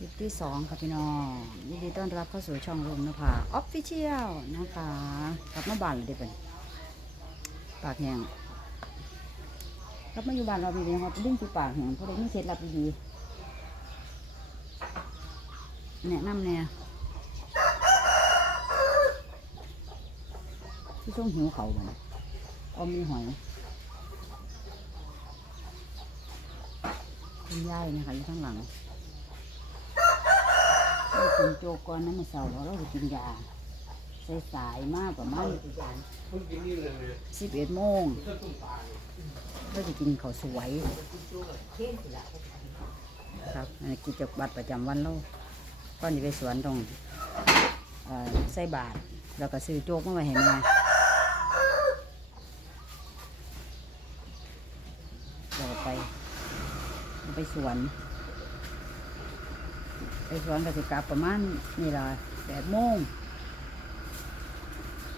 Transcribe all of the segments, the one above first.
ลิปที่สองค่ะพี่น้องยินดีต้อนรับเข้าสู่ช่องลมนภาออฟฟิเชียลนะคะกลับมาบ้านเลยเด็กเป็นปากแห้งกลับมาอยู่บ้านเราดีๆครับดิ้งที่ปากแห้งเพราะได้มีเคล็ดลับดีๆแนะนำเนี่ยที่ช่วงหิวเขาบ่นเอมีหอยคุณยายนะคะอยู่ข้างหลัง กินโจกก่อนน้ำมันเสาร์แล้วเราจะกินยาสายสายมากประมาณสิบเอ็ดโมงเราจะกินข้าวสวยครับอันนี้กิจบัตรประจำวันเราก่อนจะไปสวนตรงเอ่อใส่บาทแล้วก็ซื้อโจกมาไว้ให้แม่เราไปไปสวน ไปสวนก็สิกลับประมาณนี่ละแปดโมง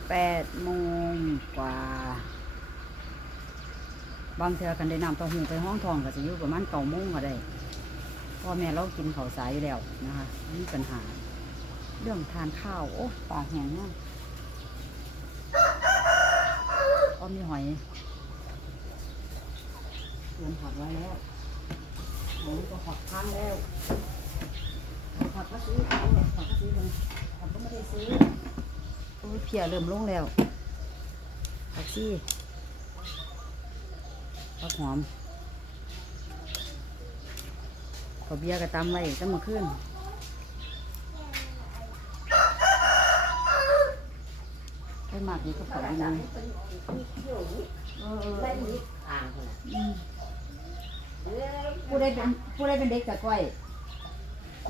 แปดโมงกว่า บางเทือกันได้นำเต้าหู้ไปห้องทองก็จะอยู่ประมาณเก้าโมงก็ได้พ่อแม่เรากินข้าวสายอยู่แล้วนะคะมีปัญหา เรื่องทานข้าว โอ้ปากแห้งมากก็มีหอยเตรียมผักไว้แล้วหมูก็ผักค้างแล้ว ผักก็ซื้อเอาผักก็ซื้อเลยผักก็ไม่ได้ซื้อโอ้ยเพียเริ่มลงแล้วผักซี่ผักหอมข้าวเบียร์ก็ตำไว้ตั้งมาขึ้นไปหมักนี่ก็เผาดีเลยเออเอออืมผู้ใดเป็นผู้ใดเป็นเด็กกับก้อย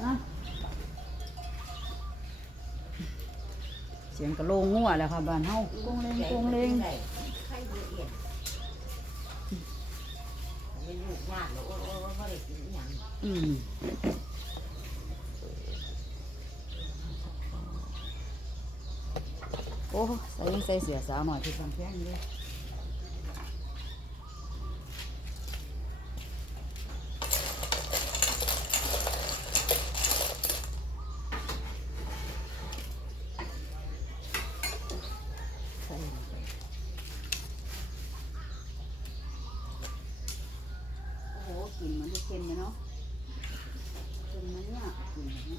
นะ เสียงกระโลงงัวแล้วค่ะบ้านเฮาโกงเลงโกงเลงอืมโอ้ใส่ยังใส่เสียสาวหน่อยที่กำแพงเลย ใส่ลงไปโอ้โหกลิ่นมันจะเค็มเลยเนาะเค็มนะเนี่ยกลิ่นแบบนี้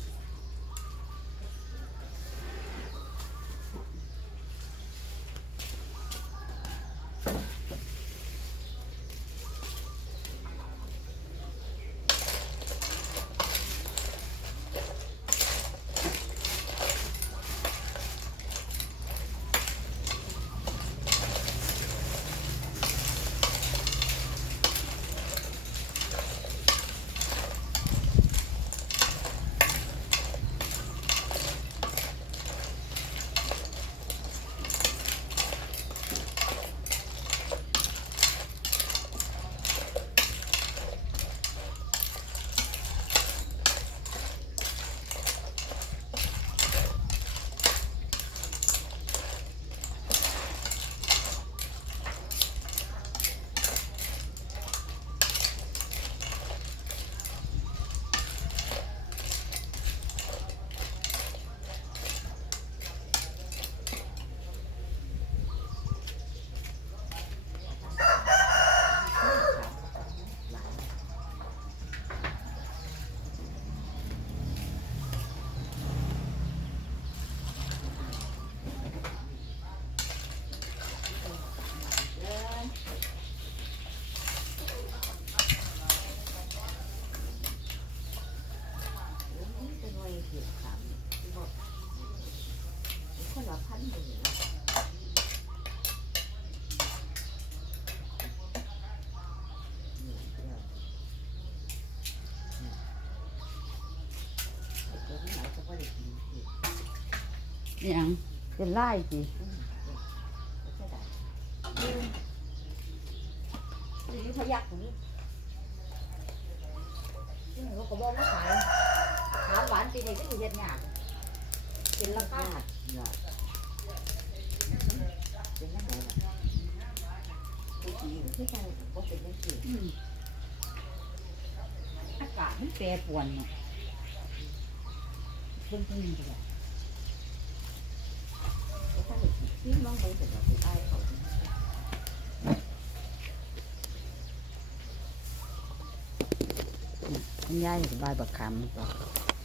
อิหยังเป็นไล่สินี่พยักนี่นี่เขาก็บอกว่าขายถามหวานปีนี้ก็อยู่เฮ็ดงานเป็นราคาเป็นยังไงล่ะผู้หญิงที่ใช่ก็เป็นยังไง อากาศมันแปรปรวนเนาะเพิ่นเพิ่นนี่ก็ได้แล้วถ้าเด็กที่น้องเบิ่งเสร็จแล้วสิอายเขาคุณยายสบายบักขามบอก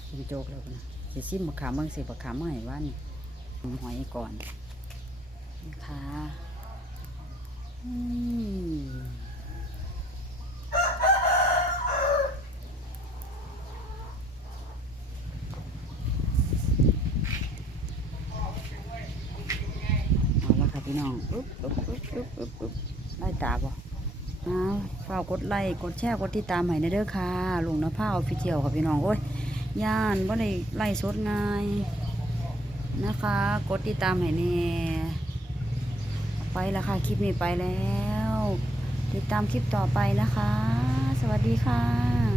กินโจกแล้วนะสิซิมบักขามเบิ่งสิบักขามเมื่อไหร่วันหอยก่อนนะคะอืมเอาละค่ะ พี่น้องปึ๊บปึ๊บปึ๊บปึ๊บปึ๊บปึ๊บไล่ตาบ่เอาฝากกดไลค์กดแชร์กดติดตามให้ในเด้อค่ะลุงนภาออฟฟิเชียลค่ะพี่น้องโอ้ยย่านว่าได้ไล่สดง่ายนะคะ กดติดตามให้แน่ไปแล้วค่ะคลิปนี้ไปแล้ว ติดตามคลิปต่อไปนะคะ สวัสดีค่ะ